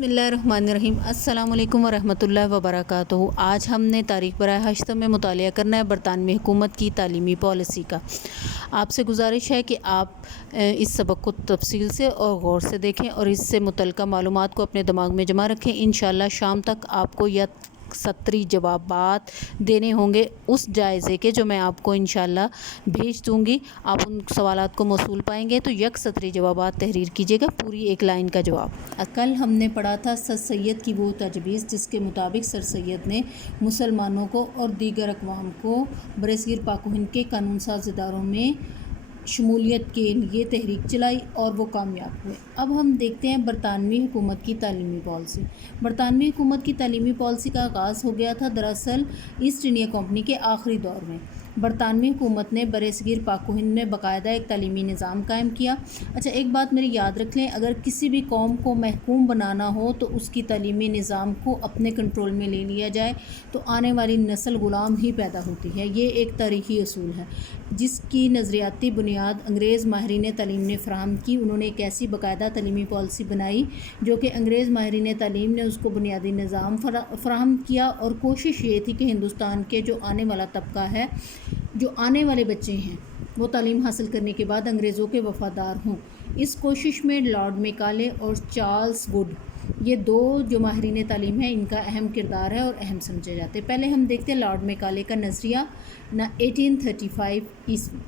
بسم اللہ الرحمن الرحیم۔ السلام علیکم ورحمۃ اللہ وبرکاتہ۔ آج ہم نے تاریخ برائے ہشت میں مطالعہ کرنا ہے برطانوی حکومت کی تعلیمی پالیسی کا۔ آپ سے گزارش ہے کہ آپ اس سبق کو تفصیل سے اور غور سے دیکھیں اور اس سے متعلقہ معلومات کو اپنے دماغ میں جمع رکھیں۔ انشاءاللہ شام تک آپ کو یا سطری جوابات دینے ہوں گے اس جائزے کے جو میں آپ کو انشاءاللہ بھیج دوں گی۔ آپ ان سوالات کو موصول پائیں گے تو یک سطری جوابات تحریر کیجیے گا، پوری ایک لائن کا جواب۔ کل ہم نے پڑھا تھا سر سید کی وہ تجویز جس کے مطابق سر سید نے مسلمانوں کو اور دیگر اقوام کو برصغیر پاک و ہند کے قانون ساز اداروں میں شمولیت کے لیے تحریک چلائی اور وہ کامیاب ہوئے۔ اب ہم دیکھتے ہیں برطانوی حکومت کی تعلیمی پالیسی۔ برطانوی حکومت کی تعلیمی پالیسی کا آغاز ہو گیا تھا دراصل ایسٹ انڈیا کمپنی کے آخری دور میں۔ برطانوی حکومت نے برصغیر پاک و ہند میں باقاعدہ ایک تعلیمی نظام قائم کیا۔ اچھا، ایک بات میری یاد رکھ لیں، اگر کسی بھی قوم کو محکوم بنانا ہو تو اس کی تعلیمی نظام کو اپنے کنٹرول میں لے لیا جائے تو آنے والی نسل غلام ہی پیدا ہوتی ہے۔ یہ ایک تاریخی اصول ہے جس کی نظریاتی بنیاد انگریز ماہرین تعلیم نے فراہم کی۔ انہوں نے ایک ایسی باقاعدہ تعلیمی پالیسی بنائی جو کہ انگریز ماہرین تعلیم نے اس کو بنیادی نظام فراہم کیا، اور کوشش یہ تھی کہ ہندوستان کے جو آنے والا طبقہ ہے، جو آنے والے بچے ہیں، وہ تعلیم حاصل کرنے کے بعد انگریزوں کے وفادار ہوں۔ اس کوشش میں لارڈ میکالے اور چارلس ووڈ، یہ دو جو ماہرین تعلیم ہیں، ان کا اہم کردار ہے اور اہم سمجھے جاتے ہیں۔ پہلے ہم دیکھتے ہیں لارڈ میکالے کا نظریہ 1835 عیسوی۔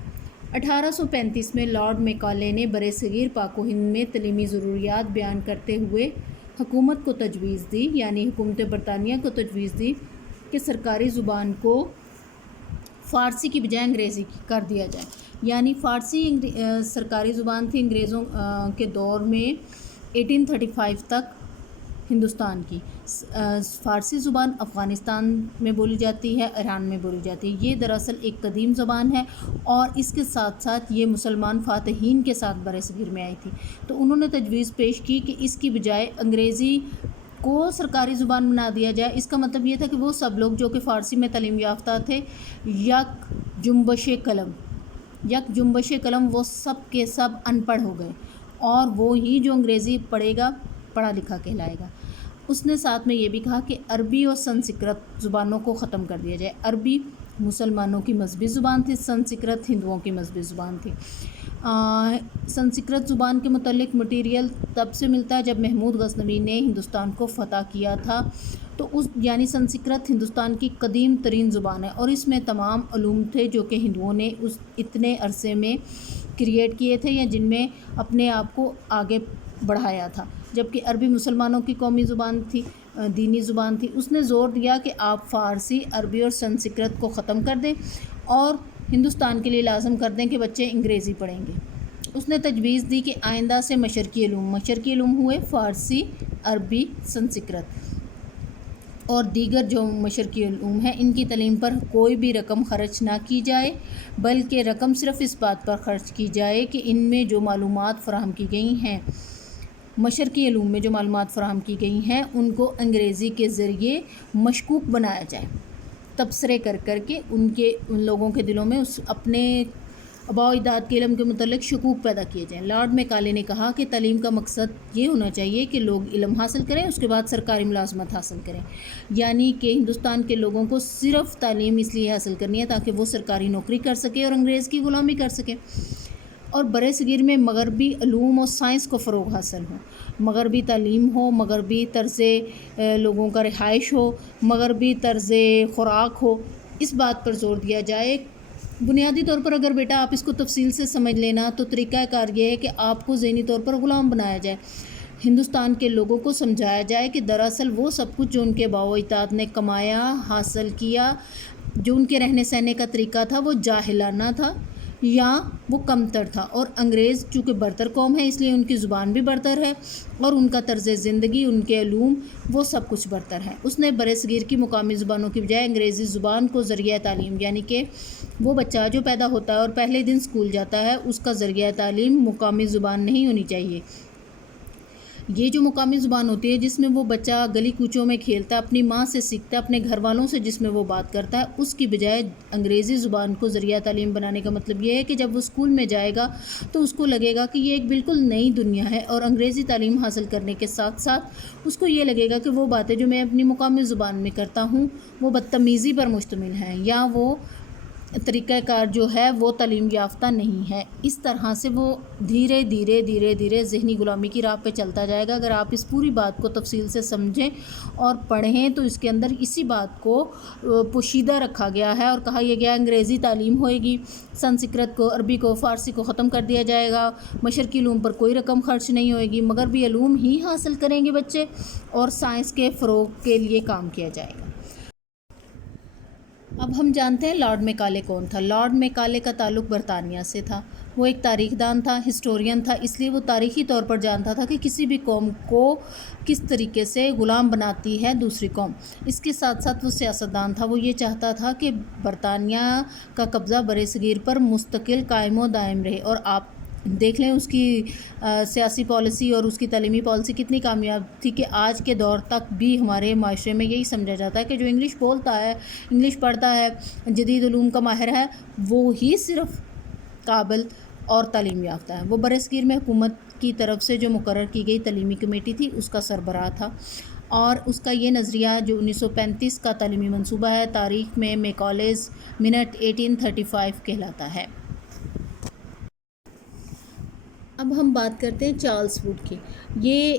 1835 میں لارڈ میکالے نے برصغیر پاک و ہند میں تعلیمی ضروریات بیان کرتے ہوئے حکومت کو تجویز دی، یعنی حکومت برطانیہ کو تجویز دی کہ سرکاری زبان کو فارسی کی بجائے انگریزی کر دیا جائے، یعنی فارسی سرکاری زبان تھی انگریزوں کے دور میں 1835 تک ہندوستان کی۔ فارسی زبان افغانستان میں بولی جاتی ہے، ایران میں بولی جاتی ہے۔ یہ دراصل ایک قدیم زبان ہے اور اس کے ساتھ ساتھ یہ مسلمان فاتحین کے ساتھ برصغیر میں آئی تھی، تو انہوں نے تجویز پیش کی کہ اس کی بجائے انگریزی کو سرکاری زبان بنا دیا جائے۔ اس کا مطلب یہ تھا کہ وہ سب لوگ جو کہ فارسی میں تعلیم یافتہ تھے، یک جنبش قلم وہ سب کے سب ان پڑھ ہو گئے، اور وہ ہی جو انگریزی پڑھے گا پڑھا لکھا کہلائے گا۔ اس نے ساتھ میں یہ بھی کہا کہ عربی اور سنسکرت زبانوں کو ختم کر دیا جائے۔ عربی مسلمانوں کی مذہبی زبان تھی، سنسکرت ہندوؤں کی مذہبی زبان تھی۔ سنسکرت زبان کے متعلق مٹیریل تب سے ملتا ہے جب محمود غزنوی نے ہندوستان کو فتح کیا تھا، تو یعنی سنسکرت ہندوستان کی قدیم ترین زبان ہے، اور اس میں تمام علوم تھے جو کہ ہندوؤں نے اس اتنے عرصے میں کریٹ کیے تھے یا جن میں اپنے آپ کو آگے بڑھایا تھا، جبکہ عربی مسلمانوں کی قومی زبان تھی، دینی زبان تھی۔ اس نے زور دیا کہ آپ فارسی، عربی اور سنسکرت کو ختم کر دیں اور ہندوستان کے لیے لازم کر دیں کہ بچے انگریزی پڑھیں گے۔ اس نے تجویز دی کہ آئندہ سے مشرقی علوم ہوئے فارسی، عربی، سنسکرت اور دیگر جو مشرقی علوم ہیں، ان کی تعلیم پر کوئی بھی رقم خرچ نہ کی جائے، بلکہ رقم صرف اس بات پر خرچ کی جائے کہ ان میں جو معلومات فراہم کی گئی ہیں، مشرقی علوم میں جو معلومات فراہم کی گئی ہیں، ان کو انگریزی کے ذریعے مشکوک بنایا جائے، تبصرے کر کے ان لوگوں کے دلوں میں اپنے آباء و اجداد کے علم کے متعلق شکوک پیدا کیے جائیں۔ لارڈ میکالے نے کہا کہ تعلیم کا مقصد یہ ہونا چاہیے کہ لوگ علم حاصل کریں، اس کے بعد سرکاری ملازمت حاصل کریں، یعنی کہ ہندوستان کے لوگوں کو صرف تعلیم اس لیے حاصل کرنی ہے تاکہ وہ سرکاری نوکری کر سکے اور انگریز کی غلامی کر سکے، اور برصغیر میں مغربی علوم اور سائنس کو فروغ حاصل ہو، مغربی تعلیم ہو، مغربی طرز لوگوں کا رہائش ہو، مغربی طرز خوراک ہو، اس بات پر زور دیا جائے۔ بنیادی طور پر اگر بیٹا آپ اس کو تفصیل سے سمجھ لینا تو طریقہ کار یہ ہے کہ آپ کو ذہنی طور پر غلام بنایا جائے، ہندوستان کے لوگوں کو سمجھایا جائے کہ دراصل وہ سب کچھ جو ان کے آباء و اجداد نے کمایا، حاصل کیا، جو ان کے رہنے سہنے کا طریقہ تھا، وہ جاہلانہ تھا یا وہ کمتر تھا، اور انگریز چونکہ برتر قوم ہے اس لیے ان کی زبان بھی برتر ہے اور ان کا طرز زندگی، ان کے علوم، وہ سب کچھ برتر ہے۔ اس نے برصغیر کی مقامی زبانوں کی بجائے انگریزی زبان کو ذریعہ تعلیم، یعنی کہ وہ بچہ جو پیدا ہوتا ہے اور پہلے دن اسکول جاتا ہے، اس کا ذریعہ تعلیم مقامی زبان نہیں ہونی چاہیے، یہ جو مقامی زبان ہوتی ہے جس میں وہ بچہ گلی کوچوں میں کھیلتا ہے، اپنی ماں سے سیکھتا ہے، اپنے گھر والوں سے جس میں وہ بات کرتا ہے، اس کی بجائے انگریزی زبان کو ذریعہ تعلیم بنانے کا مطلب یہ ہے کہ جب وہ اسکول میں جائے گا تو اس کو لگے گا کہ یہ ایک بالکل نئی دنیا ہے، اور انگریزی تعلیم حاصل کرنے کے ساتھ ساتھ اس کو یہ لگے گا کہ وہ باتیں جو میں اپنی مقامی زبان میں کرتا ہوں وہ بدتمیزی پر مشتمل ہیں، یا وہ طریقہ کار جو ہے وہ تعلیم یافتہ نہیں ہے۔ اس طرح سے وہ دھیرے دھیرے ذہنی غلامی کی راہ پہ چلتا جائے گا۔ اگر آپ اس پوری بات کو تفصیل سے سمجھیں اور پڑھیں تو اس کے اندر اسی بات کو پوشیدہ رکھا گیا ہے اور کہا یہ گیا انگریزی تعلیم ہوئے گی، سنسکرت کو، عربی کو، فارسی کو ختم کر دیا جائے گا، مشرقی علوم پر کوئی رقم خرچ نہیں ہوئے گی، مغربی علوم ہی حاصل کریں گے بچے، اور سائنس کے فروغ کے لیے کام کیا جائے گا۔ اب ہم جانتے ہیں لارڈ میکالے کون تھا۔ لارڈ میکالے کا تعلق برطانیہ سے تھا۔ وہ ایک تاریخ دان تھا، ہسٹورین تھا، اس لیے وہ تاریخی طور پر جانتا تھا کہ کسی بھی قوم کو کس طریقے سے غلام بناتی ہے دوسری قوم۔ اس کے ساتھ ساتھ وہ سیاستدان تھا۔ وہ یہ چاہتا تھا کہ برطانیہ کا قبضہ برصغیر پر مستقل قائم و دائم رہے، اور آپ دیکھ لیں اس کی سیاسی پالیسی اور اس کی تعلیمی پالیسی کتنی کامیاب تھی کہ آج کے دور تک بھی ہمارے معاشرے میں یہی سمجھا جاتا ہے کہ جو انگلش بولتا ہے، انگلش پڑھتا ہے، جدید علوم کا ماہر ہے، وہ ہی صرف قابل اور تعلیم یافتہ ہے۔ وہ برصغیر میں حکومت کی طرف سے جو مقرر کی گئی تعلیمی کمیٹی تھی اس کا سربراہ تھا، اور اس کا یہ نظریہ جو 1935 کا تعلیمی منصوبہ ہے تاریخ میں میکالےز منٹ 1835 کہلاتا ہے۔ اب ہم بات کرتے ہیں چارلس ووڈ کی۔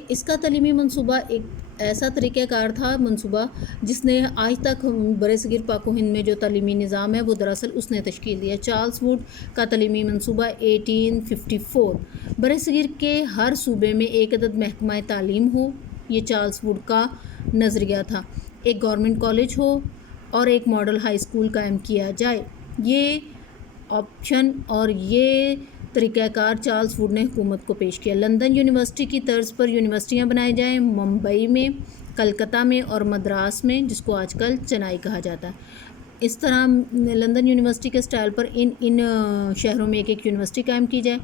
اس کا تعلیمی منصوبہ ایک ایسا طریقہ کار تھا منصوبہ جس نے آج تک برصغیر پاک و ہند میں جو تعلیمی نظام ہے وہ دراصل اس نے تشکیل دیا۔ چارلس ووڈ کا تعلیمی منصوبہ 1854 برصغیر کے ہر صوبے میں ایک عدد محکمہ تعلیم ہو، یہ چارلس ووڈ کا نظریہ تھا۔ ایک گورنمنٹ کالج ہو اور ایک ماڈل ہائی اسکول قائم کیا جائے۔ یہ آپشن اور یہ طریقہ کار چارلس ووڈ نے حکومت کو پیش کیا۔ لندن یونیورسٹی کی طرز پر یونیورسٹیاں بنائی جائیں، ممبئی میں، کلکتہ میں اور مدراس میں، جس کو آج کل چنائی کہا جاتا ہے۔ اس طرح لندن یونیورسٹی کے سٹائل پر ان شہروں میں ایک ایک یونیورسٹی قائم کی جائے،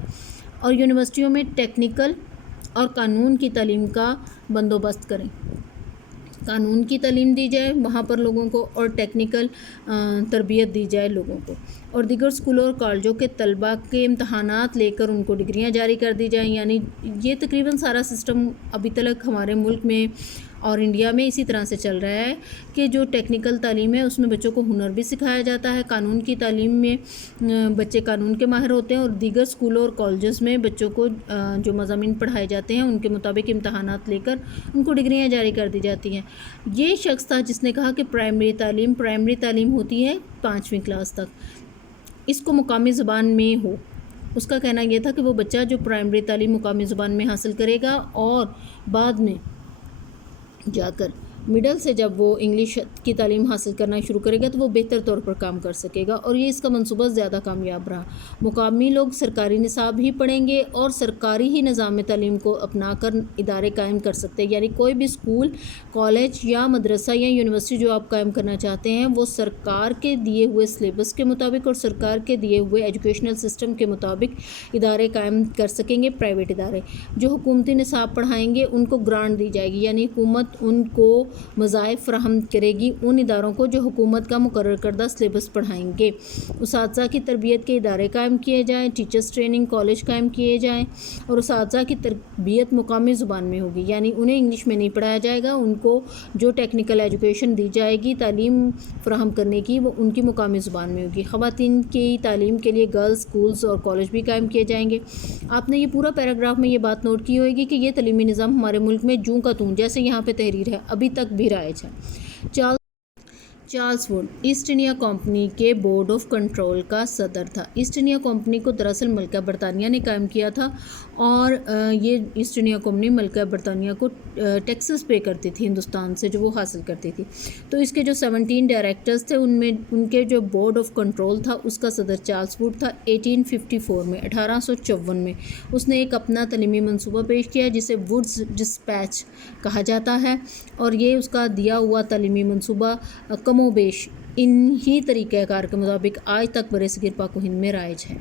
اور یونیورسٹیوں میں ٹیکنیکل اور قانون کی تعلیم کا بندوبست کریں۔ قانون کی تعلیم دی جائے وہاں پر لوگوں کو، اور ٹیکنیکل تربیت دی جائے لوگوں کو، اور دیگر اسکولوں اور کالجوں کے طلباء کے امتحانات لے کر ان کو ڈگریاں جاری کر دی جائیں۔ یعنی یہ تقریباً سارا سسٹم ابھی تک ہمارے ملک میں اور انڈیا میں اسی طرح سے چل رہا ہے کہ جو ٹیکنیکل تعلیم ہے اس میں بچوں کو ہنر بھی سکھایا جاتا ہے، قانون کی تعلیم میں بچے قانون کے ماہر ہوتے ہیں، اور دیگر اسکولوں اور کالجز میں بچوں کو جو مضامین پڑھائے جاتے ہیں ان کے مطابق امتحانات لے کر ان کو ڈگریاں جاری کر دی جاتی ہیں۔ یہ شخص تھا جس نے کہا کہ پرائمری تعلیم ہوتی ہے 5ویں کلاس تک، اس کو مقامی زبان میں ہو۔ اس کا کہنا یہ تھا کہ وہ بچہ جو پرائمری تعلیم مقامی زبان میں حاصل کرے گا اور بعد میں جا کر مڈل سے جب وہ انگلش کی تعلیم حاصل کرنا شروع کرے گا تو وہ بہتر طور پر کام کر سکے گا، اور یہ اس کا منصوبہ زیادہ کامیاب رہا۔ مقامی لوگ سرکاری نصاب ہی پڑھیں گے اور سرکاری ہی نظام تعلیم کو اپنا کر ادارے قائم کر سکتے ہیں، یعنی کوئی بھی اسکول، کالج یا مدرسہ یا یونیورسٹی جو آپ قائم کرنا چاہتے ہیں وہ سرکار کے دیے ہوئے سلیبس کے مطابق اور سرکار کے دیے ہوئے ایجوکیشنل سسٹم کے مطابق ادارے قائم کر سکیں گے۔ پرائیویٹ ادارے جو حکومتی نصاب پڑھائیں گے ان کو گرانٹ دی جائے گی، یعنی حکومت ان کو وظائف فراہم کرے گی ان اداروں کو جو حکومت کا مقرر کردہ سلیبس پڑھائیں گے۔ اساتذہ کی تربیت کے ادارے قائم کیے جائیں، ٹیچرز ٹریننگ کالج قائم کیے جائیں، اور اساتذہ کی تربیت مقامی زبان میں ہوگی، یعنی انہیں انگلش میں نہیں پڑھایا جائے گا، ان کو جو ٹیکنیکل ایجوکیشن دی جائے گی تعلیم فراہم کرنے کی وہ ان کی مقامی زبان میں ہوگی۔ خواتین کی تعلیم کے لیے گرلز اسکولز اور کالج بھی قائم کیے جائیں گے۔ آپ نے یہ پورا پیراگراف میں یہ بات نوٹ کی ہوگی کہ یہ تعلیمی نظام ہمارے ملک میں جوں کا توں، جیسے یہاں پہ تحریر ہے، ابھی تک بھی رائج ہے۔ Charles would East India company کے بورڈ آف کنٹرول کا صدر تھا۔ ایسٹ انڈیا کمپنی کو دراصل ملکہ برطانیہ نے قائم کیا تھا، اور یہ ایسٹ انڈیا کمپنی ملکہ برطانیہ کو ٹیکسز پے کرتی تھی ہندوستان سے جو وہ حاصل کرتی تھی۔ تو اس کے جو 17 ڈائریکٹرز تھے ان کے جو بورڈ آف کنٹرول تھا اس کا صدر چارلس ووڈ تھا۔ 1854 میں 1854 میں اس نے ایک اپنا تعلیمی منصوبہ پیش کیا جسے ووڈز ڈسپیچ کہا جاتا ہے، اور یہ اس کا دیا ہوا تعلیمی منصوبہ کم و بیش انہی طریقہ کار کے مطابق آج تک برصغیر پاک و ہند میں رائج ہے۔